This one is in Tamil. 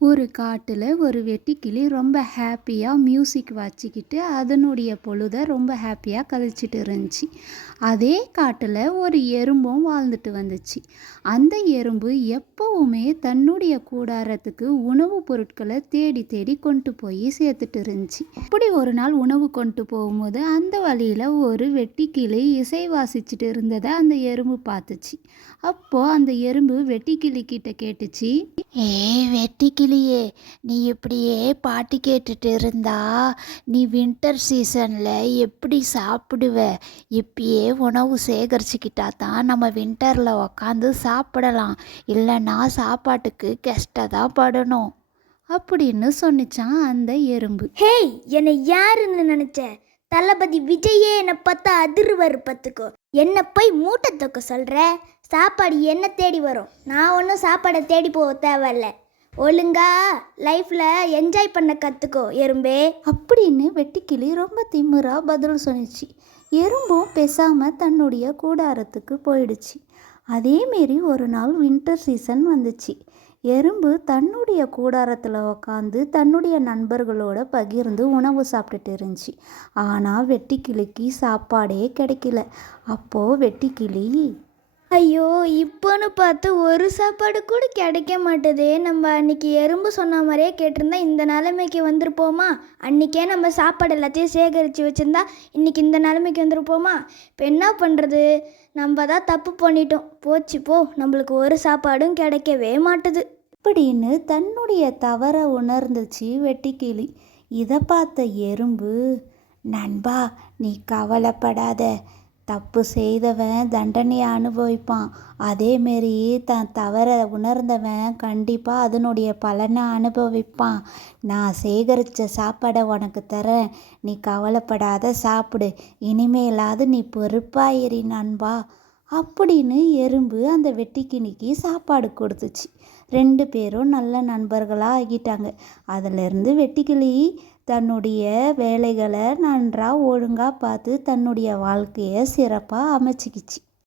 ஒரு காட்டில் ஒரு வெட்டுக்கிளி ரொம்ப ஹாப்பியாக மியூசிக் வச்சுக்கிட்டு அதனுடைய பொழுதை ரொம்ப ஹாப்பியாக கழிச்சிட்டு இருந்துச்சு. அதே காட்டில் ஒரு எறும்பும் வாழ்ந்துட்டு வந்துச்சு. அந்த எறும்பு எப்போவுமே தன்னுடைய கூடாரத்துக்கு உணவுப் பொருட்களை தேடி தேடி கொண்டு போய் சேர்த்துட்டு இருந்துச்சு. அப்படி ஒரு நாள் உணவு கொண்டு போகும்போது அந்த வழியில் ஒரு வெட்டுக்கிளி இசை வாசிச்சுட்டு இருந்ததை அந்த எறும்பு பார்த்துச்சு. அப்போது அந்த எறும்பு வெட்டுக்கிளி கிட்ட கேட்டுச்சு, வெட்டிக்கிளியே, நீ இப்படியே பாட்டு கேட்டுட்டு இருந்தா நீ வின்டர் சீசனில் எப்படி சாப்பிடுவ? இப்பயே உணவு சேகரிச்சுக்கிட்டா தான் நம்ம வின்டரில் உக்காந்து சாப்பிடலாம், இல்லைன்னா சாப்பாட்டுக்கு கஷ்டம் படணும் அப்படின்னு சொன்னிச்சான் அந்த எறும்பு. ஹேய், என்னை யாருன்னு நினைச்ச? தளபதி விஜயே என்னை பார்த்தா அதிர்வார் பார்த்துக்கோ. என்னை போய் மூட்டை தூக்க சொல்கிற? சாப்பாடு என்ன தேடி வரும். நான் ஒன்றும் சாப்பாடை தேடி போக தேவையில்ல. ஒழுங்கா லைஃப்பில் என்ஜாய் பண்ண கற்றுக்கோ எறும்பே அப்படின்னு வெட்டுக்கிளி ரொம்ப திமிரா பதில் சொன்னிச்சு. எறும்பும் பேசாமல் தன்னுடைய கூடாரத்துக்கு போயிடுச்சு. அதேமாரி ஒரு நாள் வின்டர் சீசன் வந்துச்சு. எறும்பு தன்னுடைய கூடாரத்தில் உக்காந்து தன்னுடைய நண்பர்களோட பகிர்ந்து உணவு சாப்பிட்டுட்டு இருந்துச்சு. ஆனால் வெட்டுக்கிளிக்கு சாப்பாடே கிடைக்கல. அப்போது வெட்டுக்கிளி, ஐயோ, இப்போன்னு பார்த்து ஒரு சாப்பாடு கூட கிடைக்க மாட்டேதே. நம்ம அன்றைக்கி எறும்பு சொன்ன மாதிரியே கேட்டிருந்தா இந்த நிலைமைக்கு வந்திருப்போமா? அன்றைக்கே நம்ம சாப்பாடு எல்லாத்தையும் சேகரித்து வச்சுருந்தா இன்றைக்கி இந்த நிலைமைக்கு வந்திருப்போமா? இப்போ என்ன பண்ணுறது? நம்ம தான் தப்பு பண்ணிட்டோம். போச்சு போ, நம்மளுக்கு ஒரு சாப்பாடும் கிடைக்கவே மாட்டுது அப்படின்னு தன்னுடைய தவறை உணர்ந்துச்சு வெட்டுக்கிளி. இதை பார்த்த எறும்பு, நண்பா, நீ கவலைப்படாத, தப்பு செய்தவன் தண்டனையை அனுபவிப்பான், அதேமாரி தன் தவறை உணர்ந்தவன் கண்டிப்பாக அதனுடைய பலனை அனுபவிப்பான். நான் சேகரித்த சாப்பாடை உனக்கு தரேன், நீ கவலைப்படாத, சாப்பிடு, இனிமேலாவது நீ பொறுப்பாயிரி நண்பா அப்படின்னு எறும்பு அந்த வெட்டுக்கிளிக்கு சாப்பாடு கொடுத்துச்சு. 2 பேரும் நல்ல நண்பர்களாக ஆகிட்டாங்க. அதிலிருந்து வெட்டுக்கிளி தன்னுடைய வேலைகளை நன்றாக ஒழுங்காக பார்த்து தன்னுடைய வாழ்க்கையை சிறப்பாக அமைச்சிக்கிச்சு.